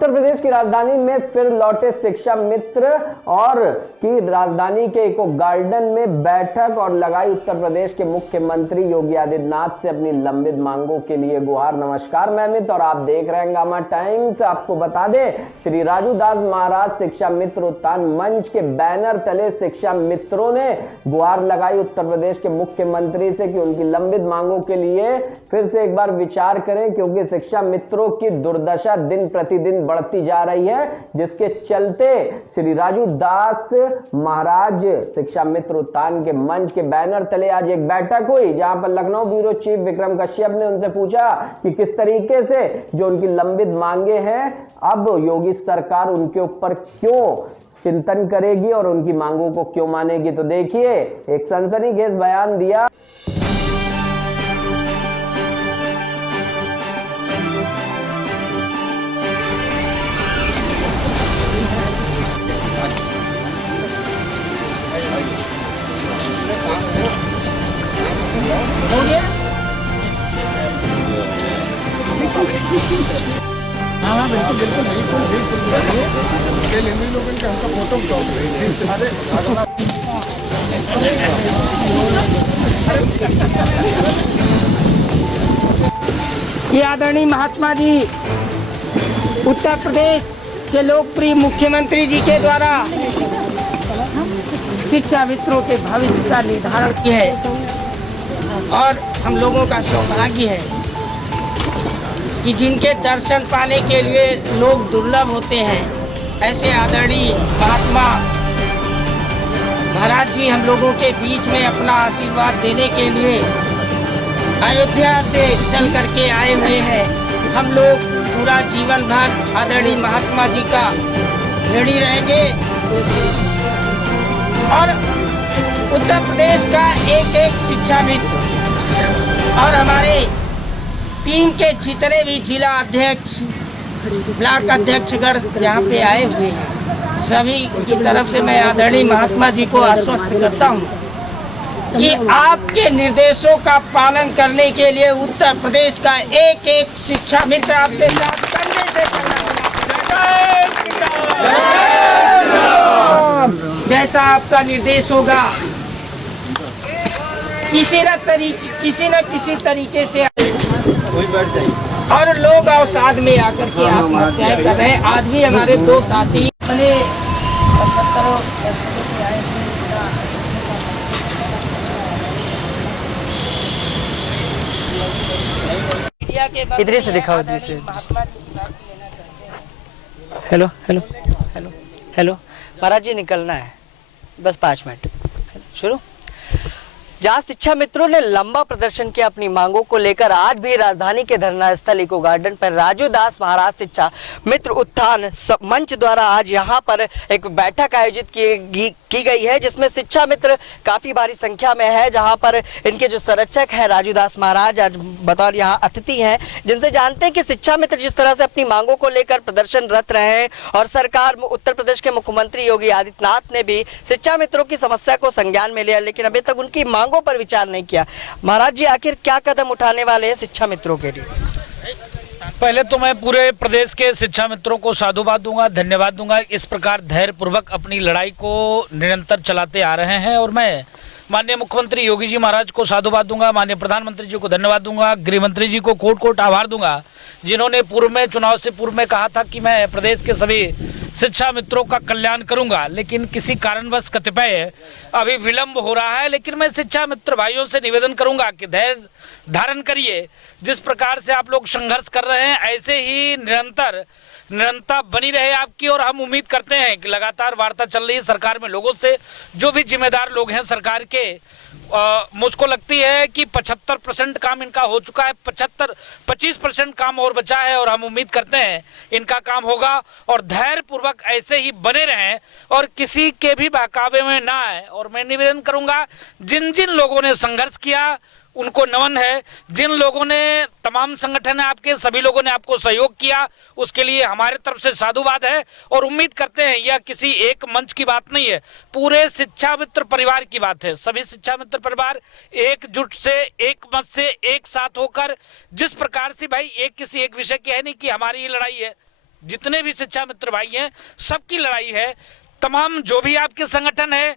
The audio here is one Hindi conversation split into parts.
उत्तर प्रदेश की राजधानी में फिर लौटे शिक्षा मित्र और की राजधानी के इको गार्डन में बैठक और लगाई उत्तर प्रदेश के मुख्यमंत्री योगी आदित्यनाथ से अपनी लंबित मांगों के लिए गुहार। नमस्कार, मैं अमित और आप देख रहे हैं गामा टाइम्स। आपको बता दें, श्री राजू दास महाराज शिक्षा मित्र उत्थान मंच के बैनर तले शिक्षा मित्रों ने गुहार लगाई उत्तर प्रदेश के मुख्यमंत्री से कि उनकी लंबित मांगों के लिए फिर से एक बार विचार करें, क्योंकि शिक्षा मित्रों की दुर्दशा दिन प्रतिदिन बढ़ती जा रही है, जिसके चलते श्री राजू दास महाराज शिक्षा मित्र उत्थान के मंच के बैनर तले आज एक बैठक हुई, जहां पर लखनऊ ब्यूरो चीफ विक्रम कश्यप ने उनसे पूछा कि किस तरीके से जो उनकी लंबित मांगे हैं अब योगी सरकार उनके ऊपर क्यों चिंतन करेगी और उनकी मांगों को क्यों मानेगी। तो देखिए, एक सनसनीखेज बयान दिया। हाँ बिल्कुल बिल्कुल बिल्कुल बिल्कुल लोगों के हमका फोटो कि आदरणीय महात्मा जी उत्तर प्रदेश के लोकप्रिय मुख्यमंत्री जी के द्वारा शिक्षा मित्रों के भविष्य का निर्धारण किया है और हम लोगों का सौभाग्य है कि जिनके दर्शन पाने के लिए लोग दुर्लभ होते हैं, ऐसे आदरणीय महात्मा महाराज जी हम लोगों के बीच में अपना आशीर्वाद देने के लिए अयोध्या से चल करके आए हुए हैं। हम लोग पूरा जीवन भर आदरणीय महात्मा जी का ऋणी रहेंगे और उत्तर प्रदेश का एक एक शिक्षा मित्र और हमारे टीम के जितने भी जिला अध्यक्ष, ब्लॉक अध्यक्षगण यहाँ पे आए हुए हैं, सभी की तरफ से मैं आदरणीय महात्मा जी को आश्वस्त करता हूँ कि आपके निर्देशों का पालन करने के लिए उत्तर प्रदेश का एक एक शिक्षा मित्र आपके साथ कंधे से जैसा आपका निर्देश होगा किसी न किसी तरीके से और लोग अवसाद में आकर के आत्महत्याएं कर रहे हैं। आज भी हमारे दो साथी अपने 75 इधर से दिखाओ, इधर से। हेलो हेलो हेलो हेलो महाराज जी, निकलना है बस 5 मिनट। शुरू। जहां शिक्षा मित्रों ने लंबा प्रदर्शन किया अपनी मांगों को लेकर, आज भी राजधानी के धरना स्थल इको गार्डन पर राजू दास महाराज शिक्षा मित्र उत्थान मंच द्वारा आज यहां पर एक बैठक आयोजित की गई है, जिसमें शिक्षा मित्र काफी भारी संख्या में है। जहां पर इनके जो संरक्षक हैं राजू दास महाराज आज बतौर यहां अतिथि हैं, जिनसे जानते हैं कि शिक्षा मित्र जिस तरह से अपनी मांगों को लेकर प्रदर्शनरत रहे हैं और सरकार उत्तर प्रदेश के मुख्यमंत्री योगी आदित्यनाथ ने भी शिक्षा मित्रों की समस्या को संज्ञान में लिया, लेकिन अभी तक उनकी मांगों पर विचार नहीं किया। महाराज जी, आखिर क्या कदम उठाने वाले हैं शिक्षा मित्रों के लिए? पहले तो मैं पूरे प्रदेश के शिक्षा मित्रों को साधुवाद दूंगा, धन्यवाद दूंगा। इस प्रकार धैर्यपूर्वक अपनी लड़ाई को निरंतर चलाते आ रहे हैं और मैं माननीय मुख्यमंत्री योगी जी महाराज को साधुवाद दूंगा, माननीय प्रधानमंत्री जी को धन्यवाद दूंगा, गृह मंत्री जी को कोट कोट आभार दूंगा, जिन्होंने पूर्व में चुनाव से पूर्व में कहा था कि मैं प्रदेश के सभी शिक्षा मित्रों का कल्याण करूंगा, लेकिन किसी कारणवश कतिपय अभी विलंब हो रहा है। लेकिन मैं शिक्षा मित्र भाइयों से निवेदन करूंगा कि धैर्य धारण करिए। जिस प्रकार से आप लोग संघर्ष कर रहे हैं, ऐसे ही निरंतरता बनी रहे आपकी, और हम उम्मीद करते हैं कि लगातार वार्ता चल रही है सरकार में लोगों से, जो भी जिम्मेदार लोग हैं सरकार के। मुझको लगती है कि 75% काम इनका हो चुका है, 25% काम और बचा है, और हम उम्मीद करते हैं इनका काम होगा। और धैर्य पूर्वक ऐसे ही बने रहें और किसी के भी बहकावे में ना आए। और मैं निवेदन करूंगा, जिन जिन लोगों ने संघर्ष किया उनको नमन है, जिन लोगों ने, तमाम संगठन है आपके, सभी लोगों ने आपको सहयोग किया, उसके लिए हमारे तरफ से साधुवाद है। और उम्मीद करते हैं यह किसी एक मंच की बात नहीं है, पूरे शिक्षा मित्र परिवार की बात है। सभी शिक्षा मित्र परिवार एकजुट से, एक मत से, एक साथ होकर, जिस प्रकार से भाई एक किसी एक विषय की है नहीं कि हमारी ये लड़ाई है, जितने भी शिक्षा मित्र भाई हैं, सबकी लड़ाई है। तमाम जो भी आपके संगठन है,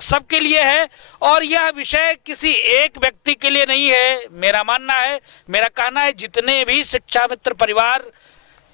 सबके लिए है। और यह विषय किसी एक व्यक्ति के लिए नहीं है। मेरा मानना है, मेरा कहना है, जितने भी शिक्षा मित्र परिवार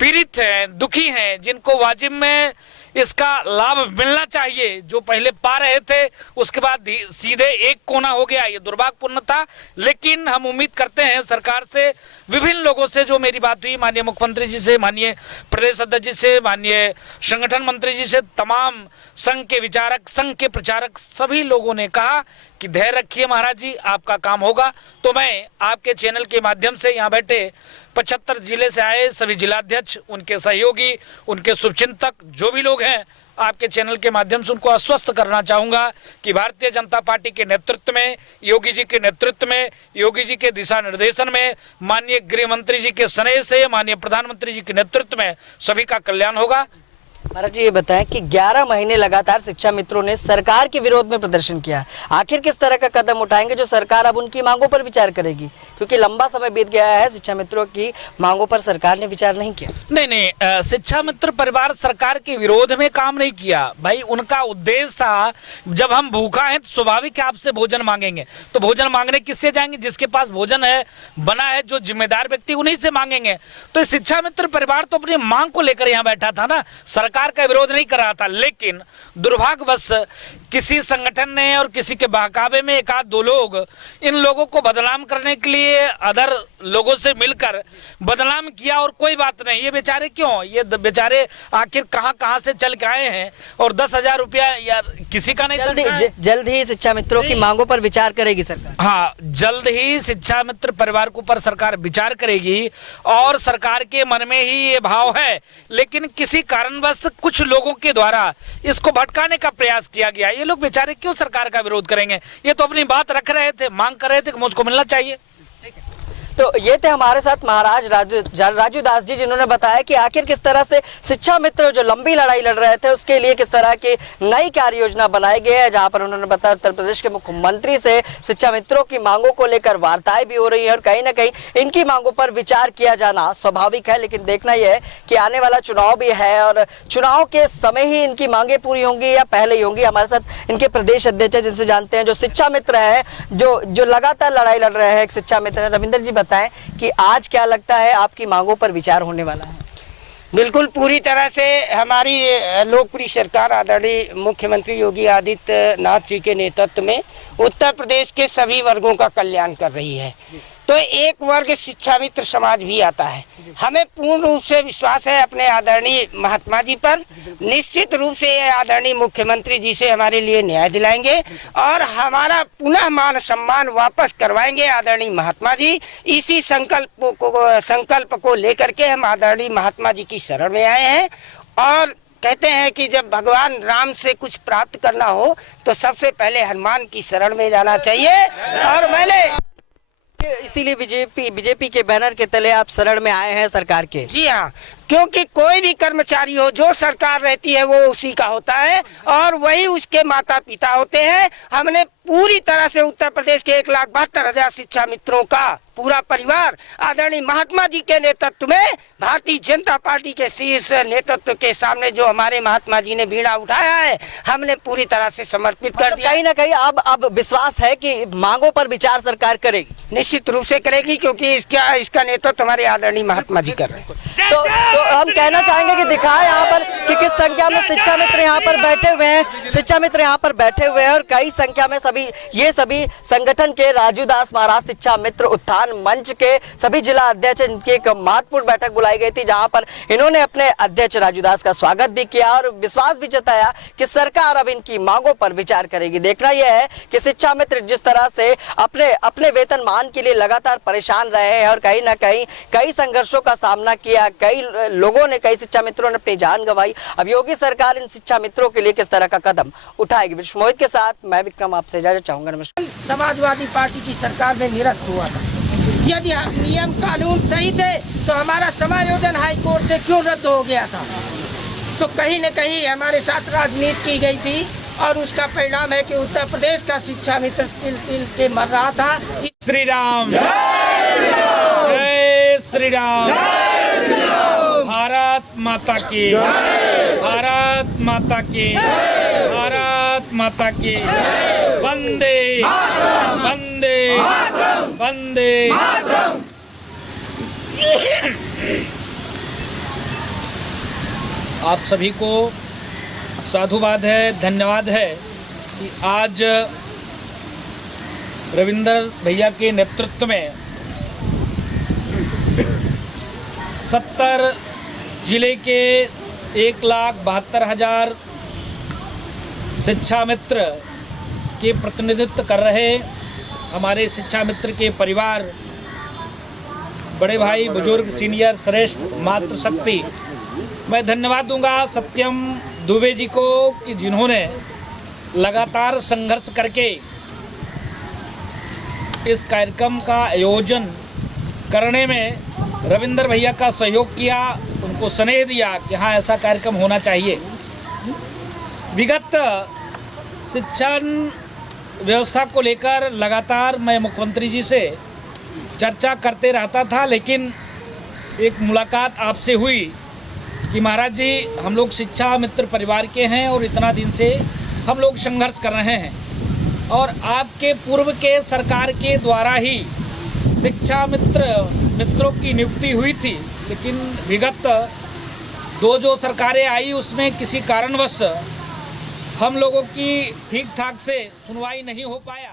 पीड़ित हैं, दुखी हैं, जिनको वाजिब में इसका लाभ मिलना चाहिए, जो पहले पा रहे थे उसके बाद सीधे एक कोना हो गया, ये दुर्भाग्यपूर्ण था। लेकिन हम उम्मीद करते हैं सरकार से, विभिन्न लोगों से जो मेरी बात हुई, माननीय मुख्यमंत्री जी से, माननीय प्रदेश अध्यक्ष जी से, माननीय संगठन मंत्री जी से, तमाम संघ के विचारक, संघ के प्रचारक, सभी लोगों ने कहा कि धैर्य रखिए महाराज जी, आपका काम होगा। तो मैं आपके चैनल के माध्यम से यहाँ बैठे 75 जिले से आए सभी जिलाध्यक्ष, उनके सहयोगी, उनके शुभचिंतक, जो भी लोग हैं, आपके चैनल के माध्यम से उनको आश्वस्त करना चाहूंगा कि भारतीय जनता पार्टी के नेतृत्व में, योगी जी के नेतृत्व में, योगी जी के दिशा निर्देशन में, माननीय गृह मंत्री जी के स्नेह से, माननीय प्रधानमंत्री जी के नेतृत्व में सभी का कल्याण होगा। महाराज जी, ये बताएं कि 11 महीने लगातार शिक्षा मित्रों ने सरकार के विरोध में प्रदर्शन किया, आखिर किस तरह का कदम उठाएंगे जो सरकार अब उनकी मांगों पर विचार करेगी? क्योंकि लंबा समय बीत गया है, शिक्षा मित्रों की मांगों पर सरकार ने विचार नहीं किया। नहीं, शिक्षा मित्र परिवार सरकार के विरोध में काम नहीं किया भाई। उनका उद्देश्य था, जब हम भूखा हैं तो स्वाभाविक है आपसे भोजन मांगेंगे, तो भोजन मांगने किससे जाएंगे? जिसके पास भोजन है, बना है, जो जिम्मेदार व्यक्ति, उन्हीं से मांगेंगे। तो शिक्षा मित्र परिवार तो अपनी मांग को लेकर यहाँ बैठा था ना, सरकार का विरोध नहीं कर रहा था। लेकिन दुर्भाग्यवश किसी संगठन ने और किसी के बहकावे में एक आध दो लोग इन लोगों को बदनाम करने के लिए अदर लोगों से मिलकर बदनाम किया। और कोई बात नहीं, ये बेचारे क्यों, ये बेचारे आखिर कहां से चल के आए हैं, और 10,000 रुपया यार किसी का नहीं। जल्द ही शिक्षा मित्रों की मांगों पर विचार करेगी सरकार। हाँ, जल्द ही शिक्षा मित्र परिवार के ऊपर सरकार विचार करेगी, और सरकार के मन में ही ये भाव है। लेकिन किसी कारणवश कुछ लोगों के द्वारा इसको भटकाने का प्रयास किया गया। ये लोग बेचारे क्यों सरकार का विरोध करेंगे? ये तो अपनी बात रख रहे थे, मांग कर रहे थे कि मुझको मिलना चाहिए। तो ये थे हमारे साथ महाराज राजू दास जी, जिन्होंने बताया कि आखिर किस तरह से शिक्षा मित्र जो लंबी लड़ाई लड़ रहे थे उसके लिए किस तरह की नई कार्य योजना बनाई गई है, जहां पर उन्होंने बताया उत्तर प्रदेश के मुख्यमंत्री से शिक्षा मित्रों की मांगों को लेकर वार्ताएं भी हो रही है, और कहीं ना कहीं इनकी मांगों पर विचार किया जाना स्वाभाविक है। लेकिन देखना यह है कि आने वाला चुनाव भी है, और चुनाव के समय ही इनकी मांगे पूरी होंगी या पहले ही होंगी। हमारे साथ इनके प्रदेश अध्यक्ष है, जिनसे जानते हैं, जो शिक्षा मित्र है, जो लगातार लड़ाई लड़ रहे हैं, एक शिक्षा मित्र है। रविंदर जी, बताएं कि आज क्या लगता है आपकी मांगों पर विचार होने वाला है? बिल्कुल पूरी तरह से हमारी लोकप्रिय सरकार आदरणीय मुख्यमंत्री योगी आदित्यनाथ जी के नेतृत्व में उत्तर प्रदेश के सभी वर्गों का कल्याण कर रही है। तो एक वर्ग शिक्षा मित्र समाज भी आता है। हमें पूर्ण रूप से विश्वास है अपने आदरणीय महात्मा जी पर। निश्चित रूप से आदरणीय मुख्यमंत्री जी से हमारे लिए न्याय दिलाएंगे और हमारा पुनः मान सम्मान वापस करवाएंगे आदरणीय महात्मा जी। इसी संकल्प को लेकर के हम आदरणीय महात्मा जी की शरण में आए हैं, और कहते हैं कि जब भगवान राम से कुछ प्राप्त करना हो तो सबसे पहले हनुमान की शरण में जाना चाहिए। और मैंने इसीलिए बीजेपी के बैनर के तले आप शरण में आए हैं सरकार के? जी हाँ, क्योंकि कोई भी कर्मचारी हो, जो सरकार रहती है वो उसी का होता है और वही उसके माता पिता होते हैं। हमने पूरी तरह से उत्तर प्रदेश के 1,72,000 शिक्षा मित्रों का पूरा परिवार आदरणीय महात्मा जी के नेतृत्व में, भारतीय जनता पार्टी के शीर्ष नेतृत्व के सामने जो हमारे महात्मा जी ने बीड़ा उठाया है, हमने पूरी तरह से समर्पित कर दिया। कहीं ना कहीं अब विश्वास है कि मांगों पर विचार सरकार करेगी? निश्चित रूप से करेगी, क्योंकि इसका नेतृत्व हमारे आदरणीय महात्मा जी कर रहे हैं। तो हम कहना चाहेंगे कि दिखाएं यहाँ पर कि किस संख्या में शिक्षा मित्र यहाँ पर बैठे हुए हैं, शिक्षा मित्र यहाँ पर बैठे हुए हैं, और कई संख्या में सभी संगठन के राजू दास महाराज शिक्षा मित्र उत्थान मंच के सभी जिला अध्यक्ष, इनकी एक महत्वपूर्ण बैठक बुलाई गई थी, जहां पर इन्होंने अपने अध्यक्ष राजू दास का स्वागत भी किया और विश्वास भी जताया कि सरकार अब इनकी मांगों पर विचार करेगी। देखना यह है कि शिक्षा मित्र जिस तरह से अपने वेतनमान के लिए लगातार परेशान रहे हैं और कहीं ना कहीं कई संघर्षों का सामना किया, कई लोगों ने, कई शिक्षा मित्रों ने अपनी जान गंवाई। अब योगी सरकार इन शिक्षा मित्रों के लिए किस तरह का कदम उठाएगी? मोहित के साथ मैं विक्रम आपसे इजाजत चाहूंगा। नमस्कार। समाजवादी पार्टी की सरकार में निरस्त हुआ था। यदि नियम कानून सही थे तो हमारा समायोजन हाई कोर्ट से क्यों रद्द हो गया था? तो कहीं न कहीं हमारे साथ राजनीति की गई थी और उसका परिणाम है कि उत्तर प्रदेश का शिक्षा मित्र तिल के मर रहा था। श्री राम, जय श्री राम, जय श्री राम। भारत माता की, भारत माता की, भारत माता की, वंदे वंदे वंदे। आप सभी को साधुवाद है, धन्यवाद है कि आज रविंदर भैया के नेतृत्व में 70 जिले के 1,72,000 शिक्षा मित्र के प्रतिनिधित्व कर रहे हमारे शिक्षा मित्र के परिवार, बड़े भाई, बुजुर्ग, सीनियर, श्रेष्ठ, मातृशक्ति, मैं धन्यवाद दूंगा सत्यम दुबे जी को कि जिन्होंने लगातार संघर्ष करके इस कार्यक्रम का आयोजन करने में रविंदर भैया का सहयोग किया, उनको स्नेह दिया कि हाँ ऐसा कार्यक्रम होना चाहिए। विगत शिक्षा व्यवस्था को लेकर लगातार मैं मुख्यमंत्री जी से चर्चा करते रहता था, लेकिन एक मुलाकात आपसे हुई कि महाराज जी हम लोग शिक्षा मित्र परिवार के हैं और इतना दिन से हम लोग संघर्ष कर रहे हैं और आपके पूर्व के सरकार के द्वारा ही शिक्षा मित्रों की नियुक्ति हुई थी, लेकिन विगत 2 जो सरकारें आई उसमें किसी कारणवश हम लोगों की ठीक ठाक से सुनवाई नहीं हो पाया।